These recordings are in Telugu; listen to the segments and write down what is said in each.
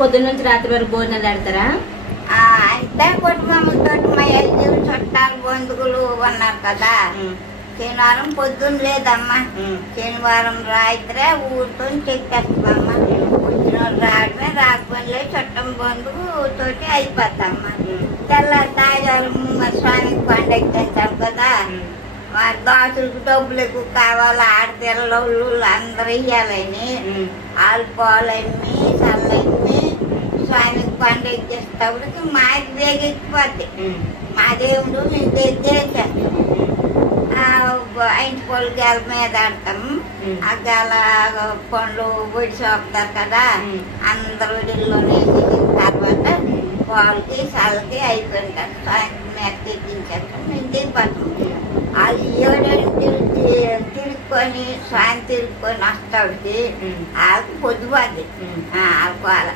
పొద్దున్న నుంచి రాత్రి వరకు భోజనాలు ఆడతారా? అంటే కుటుంబంతో మా ఐదుగురు చుట్టాలు బంధువులు ఉన్నారు కదా. శనివారం పొద్దున్న లేదమ్మా, శనివారం రాత్రే ఊరితో చెప్పేస్తామమ్మా. వచ్చిన వాళ్ళు రావడమే, రాకపోయినా చుట్టం బంధువు తోటి అయిపోతామ్మా. తెల్లారి తాజారం స్వామికి పండుగ తెచ్చాం కదా, మరి దాసులకు డబ్బులు ఎక్కువ కావాలి, ఆడపిల్లలు అందరూ ఇవ్వాలని ఆలు పాలన్నీ చల్లన్నీ స్వామికి పండుగ చేసేటప్పటికి మాది బేగెక్కిపోద్ది. మా దేవుడు మేము చేస్తాం. ఇంటి పళ్ళు గెల మీద ఆడతాము. ఆ గెల పండ్లు ఒడి సోపుతారు కదా, అందరు ఒడిలో వేసేసిన తర్వాత పాలకి చల్లకి అయిపోయింటారు. స్వామికి మీద తెచ్చించేస్తాం, మేము దిగిపోతాం. అది తిరుక్కొని స్వామి తిరుక్కొని వస్తాడికి వాళ్ళకి పొద్దుపోద్ది. వాళ్ళ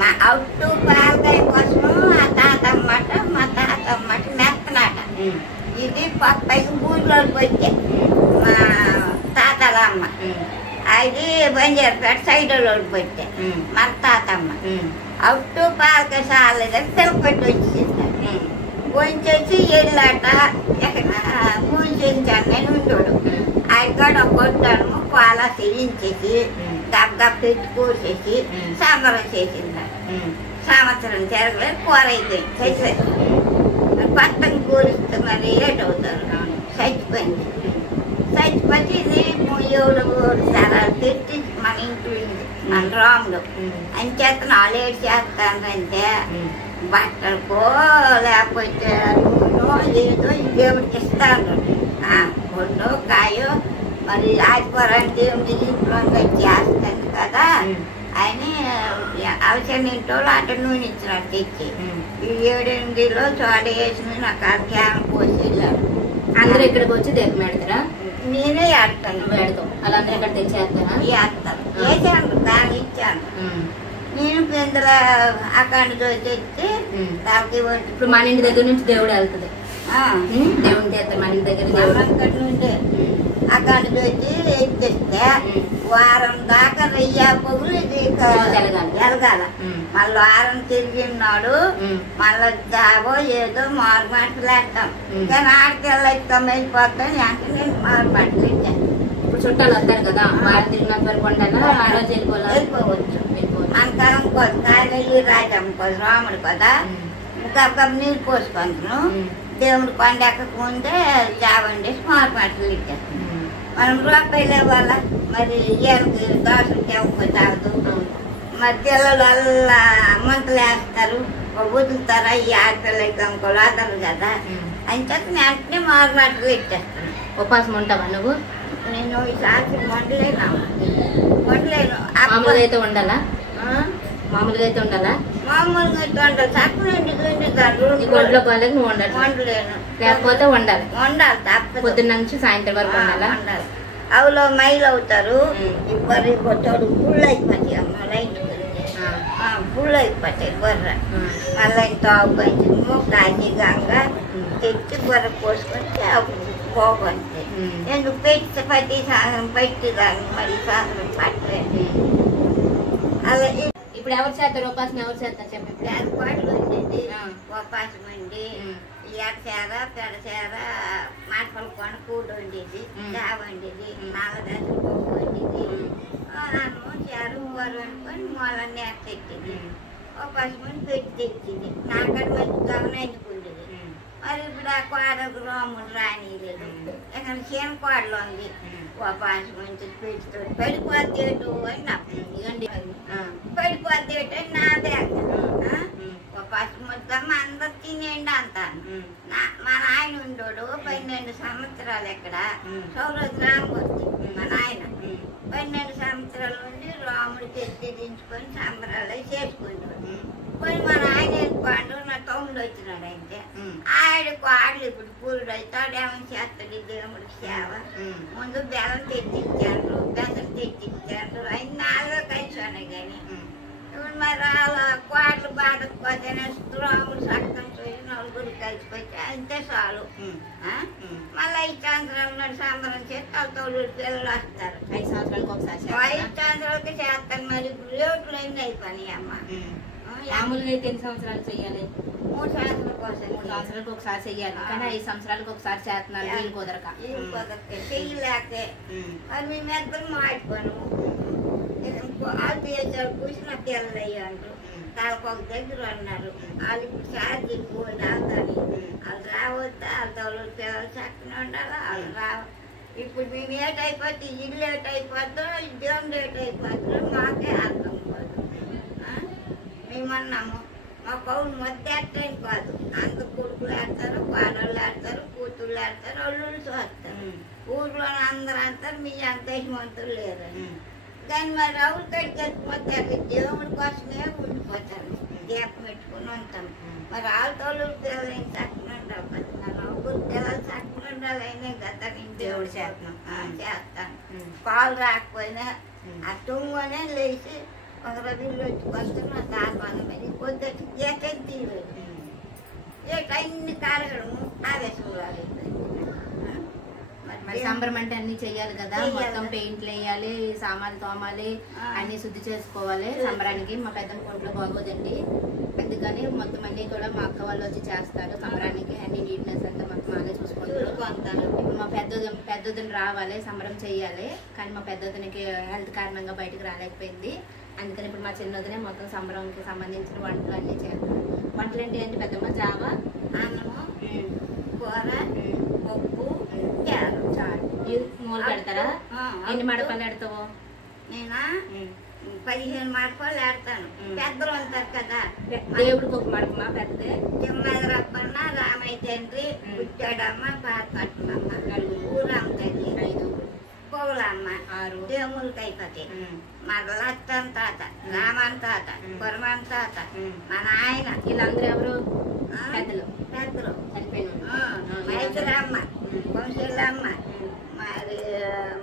మా అవుట్టు పాలకాయ కోసము ఆ తాతమ్మట మా తాతమ్మట మెత్తనాట. ఇది పక్కకి ఊళ్ళో వచ్చే మా తాతలమ్మ, అది బంజారపేట సైడ్ వాళ్ళు వచ్చే మన తాతమ్మ. అవుట్టు పాలకాయ సాలేదని తిరుపతి వచ్చింది. కొంచెంచి వెళ్ళాట ఎక్కడ మూసించాను నేను ఉంటాడు. ఆయన కొట్టాను పాల చేయించేసి దబ్బ పెట్టి కూర్చేసి సంబరం చేసింది. సంవత్సరం జరగలేదు, కూర అయిపోయింది, చచ్చిపోయింది. పక్కన కూరిస్తే మరి ఏటవుతారు, చచ్చిపోయింది. చచ్చిపోతే ఇది 7 సారాలు తెచ్చి మన ఇంట్లో మన రాములు అంచేత 4 ఏడు చేస్తానంటే బట్టలకో లేకపోతే ఏదో దేవుడికి ఇస్తాను. పండు కాయో మరి ఆదివారం దేవుడి ఇంట్లో చేస్తాను కదా అని అవసరం ఇంట్లో అటు నూనె ఇచ్చినాడు తెచ్చి. ఈ 7-8 చోట వేసిన నాకు ఆ క్యాన్ పోసి వెళ్ళాను. అందరూ ఇక్కడికి వచ్చి దగ్గర పెడతారా? నేనే ఆడతాను, పెడతాం. అలా అందరూ ఇక్కడ తెచ్చేస్తారా? వేస్తాను, వేసాను, దాన్ని ఇచ్చాను. నేను పెందల అక్కడ తెచ్చి దానికి ఇప్పుడు మన ఇంటి దగ్గర నుంచి దేవుడు వెళ్తుంది, దేవుని చేస్తారు మన ఇంటి దగ్గర. అక్కడి నుండి అక్కడ వచ్చి ఎత్తేస్తే వారం దాకా 1000 పొగులు ఎలగాల. మళ్ళీ వారం తిరిగినాడు మళ్ళీ దావో ఏదో మారు మాటలు వేస్తాం. కానీ ఆడపిల్ల ఇస్తాం వెళ్ళిపోతాం. అంటే నేను మారు మాటలు ఇచ్చాను. ఇప్పుడు చుట్టాలు వస్తారు కదా, వారు తిరిగినంత వరకు ఉంటారా? ఆ రోజు వెళ్ళిపోవచ్చు. అంతరం కోసం కాయలు రాజమ్మ కోసం రాముడు కదా, ఇంకా నీళ్ళు పోసుకుంటున్నాం. దేవుడి పండగ ముందే చావండి మారు మాటలు ఇచ్చేస్తాం. మనం రూపాయలు ఇవ్వాల, మరి ఇయ్యాలకి దోశలకి ఇవ్వకపోతాదు. మరి పిల్లలు అలా మంటలు వేస్తారు, వదులుతారా ఈ ఆడపిల్లకి ఇంకోళ్ళు వదలరు కదా. అని చెప్పి వెంటనే మారు మాటలు ఇచ్చేస్తాను. ఉపాసం ఉంటావా నువ్వు? నేను ఈ సాయంత్రం వండలేను. మామూలుగా అయితే ఉండాలా? మామూలుగా అయితే ఉండాలా? మామూలుగా అయితే వండాలి. చక్కగా ఒంట్లో బాగాలేదు, నువ్వు వండాలి. వండలేను, లేకపోతే వండాలి. తప్పదు. పొద్దున్న నుంచి సాయంత్రం వరకు వండాలా? వండాలి. అవులో మైలు అవుతారు. ఇబ్బరు కొట్టాడు పుళ్ళు అయిపోతాయి అమ్మ, లైట్ పుళ్ళు అయిపోతాయి బొర్ర. మళ్ళీ తాగు కొంచెము కాచి గంగ తెచ్చి బొర్ర పోసుకొని పోగొంటాయి. ఎందుకు పెట్టి ప్రతి సాయంత్రం పెట్టిదాన్ని మరి సాయంత్రం పట్టలేదు. అలా ఇప్పుడు ఎవరు చేస్తారు ఉపాసన? ఎవరు చేస్తారు చెప్పండి. పేదపాట్లు ఉండేది ఉపాసం అండి. ఎడచేర పెడచేర మాటపల్లి కొండ కూడు వండేది, దావ వండేది, నాగదాసి పప్పు వండేది, అన్నం చేరు కూర వండుకొని మొలన్నీ ఎట్టెట్టింది. ఉపాసం పెట్టి తెచ్చింది. నాకడ మంచి గమనం ఎందుకుండేది. మరి ఇప్పుడు ఆ కోడకు రాముడు రానిలేదు. ఇక్కడ చీన కోడలు ఉంది. ఉపాసం మంచి పెట్టుతో పడిపోతేటు అని నాకు ఇవ్వండి, పడిపోతేటు అని నా బ్యాగ్. ఉపాసం మొత్తం అందరు తినేయండి అంటాను. మా నాయన ఉండోడు 12 సంవత్సరాలు ఎక్కడ సౌరజ్ రామూర్తి. మా నాయన 12 సంవత్సరాల నుండి రాముడికి ఎత్తిదించుకొని సంబరాలు చేసుకుంటాడు. పోయి మా నాయన వెళ్ళిపోయాడు. నా తమ్ముడు వచ్చినాడు. అయితే ఆడికి ఆడలు ఇప్పుడు పూరుడు అవుతాడు. ఏమైనా చేస్తాడు దేవుడికి సేవ. ముందు బెల్లం తెచ్చిచ్చాడు, బెల్లం తెచ్చిచ్చాడు. అవి 4 కలిసాను. కానీ ఇప్పుడు మరి అలా కోడలు బాధకపోతేనే రాముడు సక్కం చూసి 4 కలిసిపోతే అంతే చాలు. మళ్ళీ 5 సంవత్సరాల నాడు సంబరం చేసి వాళ్ళ తోడు పిల్లలు వస్తారు. 5 సంవత్సరాలకు ఒకసారి 5 సంవత్సరాలకి చేస్తాను. మరి ఇప్పుడు రేట్లు ఎన్ని అయిపోయినాయి అమ్మ. మామూలుగా అయితే ఎన్ని సంవత్సరాలు చెయ్యాలి? 3 సంవత్సరాల కోసం 3 సంవత్సరాలకు ఒకసారి చెయ్యాలి. కానీ 5 సంవత్సరాలకు ఒకసారి చేస్తున్నారు. వీళ్ళు కుదరక చెయ్యలేకే మరి మేమిద్దరు మాడిపోను. వాళ్ళు చేసారు కూర్చున్న పిల్లలు అయ్యారు. వాళ్ళకి ఒక దగ్గర అన్నారు. వాళ్ళు ఇప్పుడు ఛార్జీ పోయి రాదని వాళ్ళు రావద్దా, వాళ్ళ తోడు పిల్లలు చక్కగా ఉండాలి. వాళ్ళు రావ ఇప్పుడు మేము ఏటైపోతే ఇల్లు ఏటైపోద్దో దేవుడు ఏటైపోద్దో మాకే అర్థం కాదు. మేమన్నాము మా పౌరులు మొత్తేటం కాదు. అందరు కొడుకులు ఆడతారు, పాడోళ్ళు ఆడతారు, కూతుళ్ళు ఆడతారు, అల్లుళ్ళు చూస్తారు. ఊర్లో అందరూ అంటారు మీ అంత యజమంతులు లేరు. కానీ మరి అవులు కట్టుకెళ్ళిపోతే దేవుడి కోసమే ఉండిపోతారు. దీపం పెట్టుకుని ఉంటాం. మరి ఆడతోళ్ళు పిల్లలు ఏం చక్కగా ఉండాలి కదా. నలుగురు పిల్లలు చక్కగా ఉండాలి. అయినా కదా నేను దేవుడు చేస్తాను. పాలు రాకపోయినా ఆ తుంగనే లేచి ఒక రవిలో వచ్చి నా తాత్మాన మీద పొద్దుటి ఏకై తీయలేదు. అన్ని కారగడము ఆవేశంలో మరి సంబరం అంటే అన్ని చెయ్యాలి కదా. మొత్తం పెయింట్లు వేయాలి, సామాన్లు తోమాలి, అన్ని శుద్ధి చేసుకోవాలి సంబరానికి. మా పెద్దమ్మ కొంట్లో బాగోదండి, అందుకని మొత్తం అన్ని కూడా మా అక్క వాళ్ళు వచ్చి చేస్తారు సంబరానికి. అన్ని నీట్నెస్ అంతా మొత్తం వాళ్ళే చూసుకుంటారు. ఇప్పుడు మా పెద్దదిని రావాలి, సంబరం చెయ్యాలి. కానీ మా పెద్దదినికి హెల్త్ కారణంగా బయటకు రాలేకపోయింది. అందుకని ఇప్పుడు మా చిన్నదినే మొత్తం సంబరంకి సంబంధించిన వంటలు అన్ని చేస్తారు. వంటలు ఏంటి అంటే పెద్దమ్మ జావ, అన్నము, కూర, పప్పు, చారు. మూలు పెడతారా? ఎన్ని మడపలు పెడతావు? నేనా 15 మడపలు పెడతాను. పెద్దలు ఉంటారు కదా. దేవుడికి ఒక మడపమా పెద్దది? తిమ్మరప్పన్న, రామయ్య తండ్రి, పుట్టాడమ్మ, పాతపట్నమ్మ, ఊరమ్మ తల్లి, 5 పొగలమ్మ, 6 దేవుళ్ళకి అయిపోతాయి. మా లచ్చన్ తాత, రామన్ తాత, కురమన్ తాత, మా నాయన. వీళ్ళందరూ ఎవరు? పెద్దలు. పెద్దలు మైత్రమ్మ, వంశీలమ్మ, మరి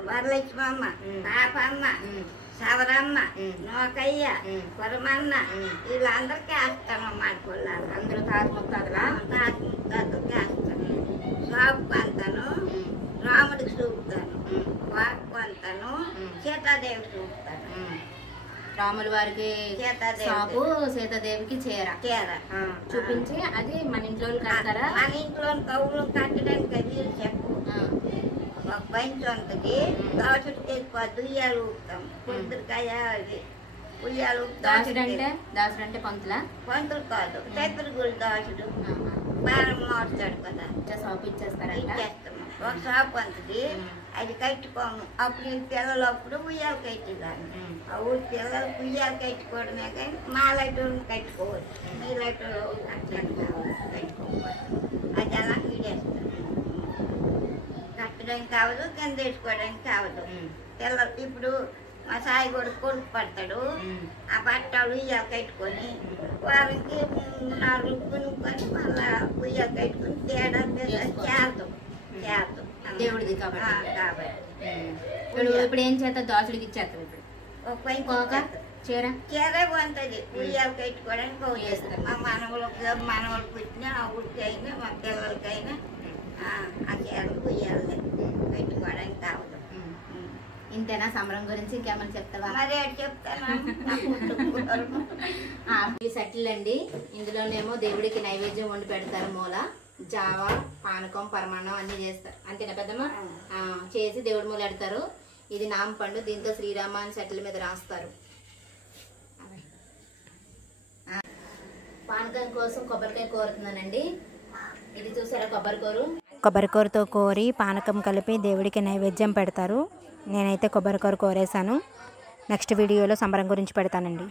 వరలక్ష్మమ్మ, పాపమ్మ, సవరమ్మ, నోకయ్య, కురమన్న, వీళ్ళందరికీ వేస్తాను. మా పిల్లలు అందరూ తాత ముత్తాతలా? తాత ముత్తాతకి వేస్తాను. షాపు అంతాను, రాముడికి చూపుతాను. వాకు అంతాను, సీతాదేవికి చూపుతాను. రాముల వారికి షాపు, సీతాదేవికి చీర చూపించి అది మన ఇంట్లో కడతారా? మన ఇంట్లో కవులు కట్టడానికి అది చెప్పు. ఒక బంచి ఉంటుంది, దాచుడికి ఉయ్యాలు ఊపుతాం. పొద్దుకాయ అది ఉయ్యాలు. దాచుడు అంటే పంతులు కాదు, చక్కెర గుడి దాచుడు. బేరం మార్చాడు కదా, షాపు ఇచ్చేస్తారా? ఇచ్చేస్తాము. ఒక షాపు అంతది, అది కట్టుకోము. అప్పుడు ఈ పిల్లలు అప్పుడు ఉయ్యాలు కట్టేదాన్ని. ఆ ఊరి పిల్లలకు ఉయ్యాలు కట్టుకోవడమే కానీ మా లైట్ కట్టుకోవచ్చు. మీ లైట్ అట్లా కట్టుకోవచ్చు. అది అలా వీడేస్తాం. కట్టడానికి కావదు, కింద వేసుకోవడానికి కావదు. పిల్లలు ఇప్పుడు మా సాయి కూడా కొడుకు పడతాడు. ఆ బట్టలు ఉయ్యాలు కట్టుకొని వారికి 4 కొనుక్కొని మళ్ళా ఉయ్యాలు కట్టుకొని తేడా చేద్దాం. దేవుడిది కాబట్టి ఇప్పుడు ఏం చేస్తా? దాసుడికి ఇచ్చేస్తాం. ఇప్పుడు చీర బాగుంటుంది. ఉయ్యాలు కట్టుకోవడానికి చేస్తాం. మా మనవలు పుట్టినా ఆ ఊరికి అయినా మా పిల్లలకైనా ఆ చీరలు ఉయ్యాలు కట్టుకోవడానికి కావదు. ఇంతేనా సంబరం గురించి? ఇంకేమైనా చెప్తావా? మరి చెప్తాను. ఈ సెటిల్ అండి. ఇందులోనేమో దేవుడికి నైవేద్యం వండి పెడతారు. మూల జావ, పానకం, పరమాన్నం అన్ని చేస్తారు. అంతేనా పెద్దమ్మ? చేసి దేవుడి మూల పెడతారు. ఇది నామపండు, దీంతో శ్రీరామ అని సెటిల్ మీద రాస్తారు. పానకం కోసం కొబ్బరికాయ కోరుతున్నానండి. ఇది చూసారా కొబ్బరికూరతో కోరి పానకం కలిపి దేవుడికి నైవేద్యం పెడతారు. నేనైతే కొబ్బరికూర కోరేసాను. నెక్స్ట్ వీడియోలో సంబరం గురించి పెడతానండి.